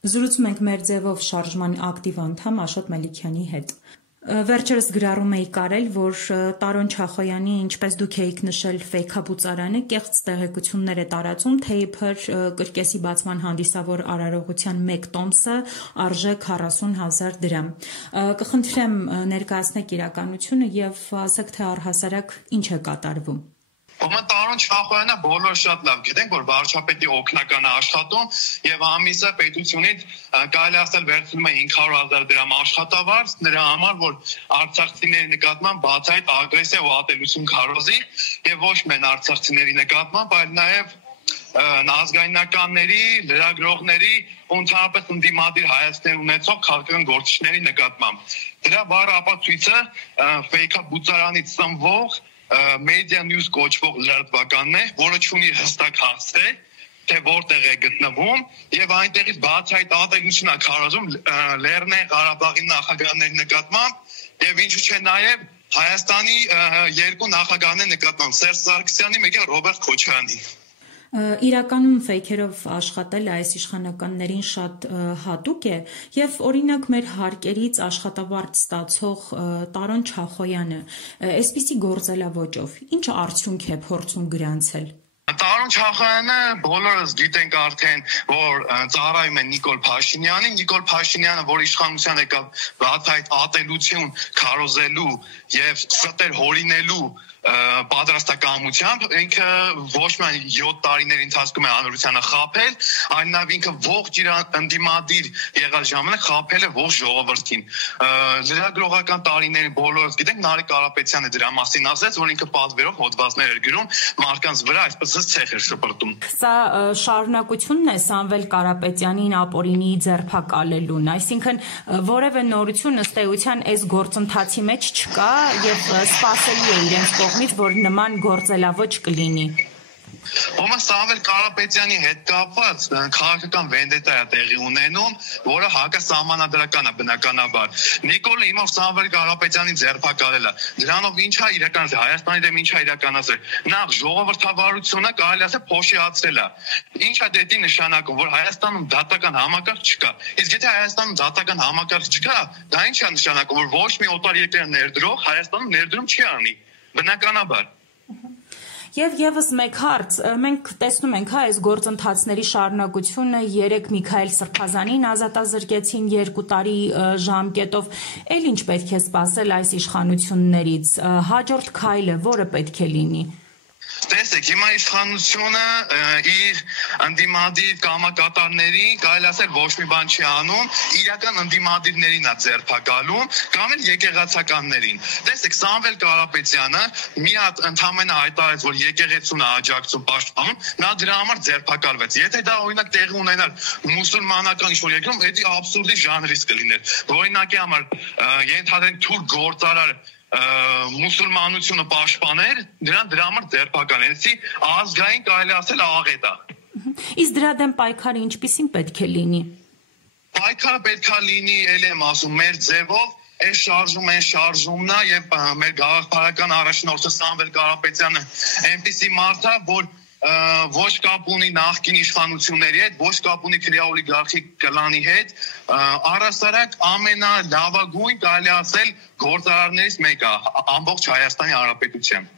Զրուցում ենք մեր ձևով շարժման ակտիվ անդամ Աշոտ Մելիքյանի հետ։ Վերջերս գրառում էի կարել, որ Տարոն Չախոյանի, ինչպես դուք էիք նշել, ֆեյքաբուծարանը կեղծ տեղեկություններ է տարածում, թե իբր կրկեսի բացման հանդիսավոր արարողության 1 տոմսը արժե 40,000 դրամ։ Կխնդրեմ ներկայացնեք իրականությունը եւ ասեք, թե առհասարակ ինչ է կատարվում։ Տարոն Չախոյանը բոլորը շատ լավ գիտենք, որ վարչապետի օգնական է աշխատում եւ ամիսը պետությունից կարելի ասել վերցնում է 500,000 դրամ աշխատավարձ նրա համար, որ արցախցիների նկատմամբ բացահայտ ագրեսիա ու ատելություն քարոզի եւ ոչ միայն արցախցիների նկատմամբ, այլ նաեւ ազգայնականների, լրագրողների ու ընդհանրապես ընդդիմադիր հայացքներ ունեցող քաղաքական գործիչների նկատմամբ։ Դրա բառը ապացույցը ֆեյքաբուծարանից ծնվող Media News կոչվող լրատվականն է, որը ունի հստակ հասցե, թե որտեղ է գտնվում եւ այնտեղից բացահայտ ատելություն է քարոզում Լեռնային Ղարաբաղի նախագահների նկատմամբ եւ ինչու՞ չէ նաեւ Հայաստանի երկու նախագահների նկատմամբ Սերժ Սարգսյանի, մեկը Ռոբերտ Քոչարյանի։ Իրականում ֆեյքերով աշխատել այս իշխանականներին շատ հատուկ է եւ օրինակ մեր հարկերից աշխատավարձ ստացող Տարոն Չախոյանը այսպիսի գործելավոճով ինչ արդյունք է փորձում գրանցել։ Տարոն Չախոյանը բոլորս գիտենք արդեն, որ ծառայում է Նիկոլ Փաշինյանին, Նիկոլ Փաշինյանը, որ իշխանության եկավ բացահայտ ատելություն քարոզելու եւ ստեր հորինելու պատրաստակամությամբ, ինքը ոչ միայն 7 տարիների ընթացքում է հանրությանը խաբել, այլ նաեւ ինքը ողջ իր ընդդիմադիր եղած ժամանակ խաբել է ողջ ժողովրդին։ Լրագրողական տարիներին բոլորս գիտենք, Նարեկ Կարապետյանը դրա մասին ասաց, որ ինքը պատվերով հոդվածներ էր գրում մարդկանց վրա, այսպես ցեխ էր շպրտում։ Սա շարունակությունն է Սամվել Կարապետյանին ապօրինի ձերբակալելուն, այսինքն որևէ նորություն ըստ էության այս գործընթացի մեջ չկա եւ սպասելի է իրենց կողմից, որ նման գործելավոճ կլինի։ Սամվել Կարապետյանի հետ կապված քաղաքական վենդետա է տեղի ունենում, որը հակասահմանադրական է բնականաբար։ Նիկոլը իմով Սամվել Կարապետյանին ձերբակալել է։ Դրանով ինչ է իրականացել, Հայաստանի դեմ ինչ է իրականացել։ Նախ ժողովրդավարությունը կարելի ասել փոշիացրել է։ Ինչ է դա նշանակում, որ Հայաստանում դատական համակարգ չկա։ Իսկ եթե Հայաստանում դատական համակարգ չկա, դա ինչ է նշանակում, որ ոչ մի օտար երկրի ներդրող Հայաստանում ներդրում չի անի։ Բնականաբար։ Եվ եւս մեկ հարց, մենք տեսնում ենք այս գործընթացների շարունակությունը, երեք Միքայել Սրբազանին ազատազրկեցին 2 տարի ժամկետով, էլ ինչ պետք է սպասել այս իշխանություններից, հաջորդ քայլը որը պետք է լինի։ Տեսեք, հիմա իշխանությունը իր ընդդիմադիր կամակատարներին կարելի ասել ոչ մի բան չի անում, իրական ընդդիմադիրներին է ձերբակալում կամ էլ եկեղեցականներին։ Տեսեք, Սամվել Կարապետյանը մի հատ ընդամենը հայտարարեց, որ եկեղեցուն է աջակցում պաշտպանում, նա դրա համար ձերբակալվեց։ Եթե դա օրինակ տեղի ունենար մուսուլմանական ինչ-որ երկրում, դա աբսուրդի ժանրից կլիներ։ Օրինակի համար ենթադրենք թուրք գործարար մուսուլմանությունը պաշտպաներ, դրա համար ձերբակալեն։ Այսի ազգային կարելի ասել աղետ է։ Իսկ դրա դեմ պայքարը ինչպիսին պետք է լինի։ Պայքարը պետք է լինի, ել եմ ասում, մեր ձևով, այս շարժումն է եւ մեր գաղափարական առաջնորդը Սամվել Կարապետյանը այնպիսի մարդ է, որ ոչ կապ ունի նախկին իշխանությունների հետ, ոչ կապ ունի քրեաօլիգարխիկ կլանի հետ, առհասարակ ամենալավագույն կարելի ասել գործարարներից մեկը ամբողջ Հայաստանի Հանրապետության։